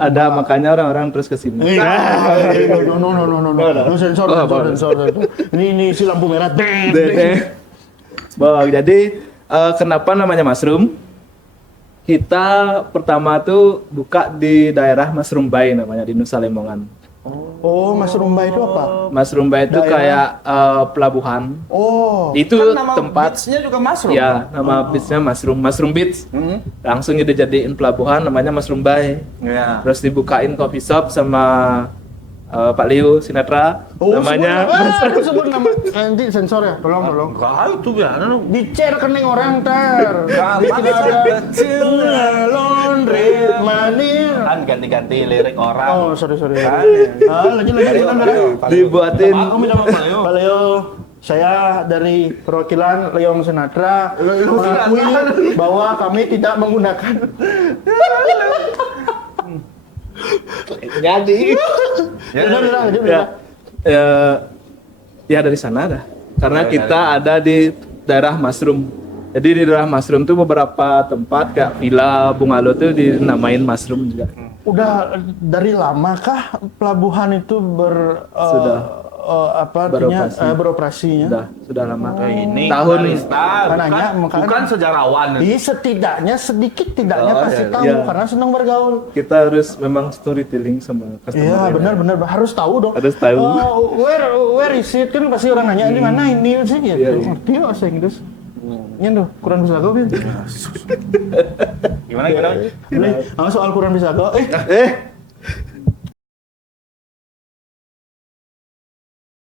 ada makanya orang-orang terus ke sini. No, sensor. Ini si lampu merah. Bang, jadi kenapa namanya mushroom? Kita pertama tuh buka di daerah Mushroom Bay namanya di Nusa Lembongan. Oh, Mas Rumba itu apa? Mushroom Bay itu kayak pelabuhan. Oh, Itu Kan nama tempat beach-nya juga mushroom. ya nama beachnya Mushroom Beach. Langsung dijadiin pelabuhan namanya Mushroom Bay. Ya. Terus dibukain coffee shop sama Pak Liu Sinatra namanya. sebut nama nanti sensor ya, tolong. Enggak, itu biasa lu. Dicer kening orang ter. Gampang kecil. Laundry manir. Kan ganti-ganti lirik orang. Oh, sorry. Kan. Lanjut. Dibuatin Aku minta sama Leo. Pak Leo, saya dari perwakilan Leong Sinatra mengakui bahwa kami tidak menggunakan. jadi Lanjut. ya dari sana dah. Karena kita ada di daerah Mushroom. Jadi di daerah Mushroom tuh beberapa tempat kayak villa, bungalow tuh dinamain Mushroom juga. Udah dari lama kah pelabuhan itu Sudah. beroperasinya? Sudah lama. Ini Tahun Nanya, makanya- bukan sejarawan. Jadi setidaknya sedikit tidaknya Oh, pasti iya. tahu Iya. karena senang bergaul. kita harus memang storytelling sama customer. Iya benar harus tahu dong. Harus tahu. Where is it kan pasti orang nanya ini mana ini sih gitu. Iya. Ngerti bahasa Inggris. Nyen tuh Quran bisa kau bin. Gimana? Ini soal Quran bisa kau.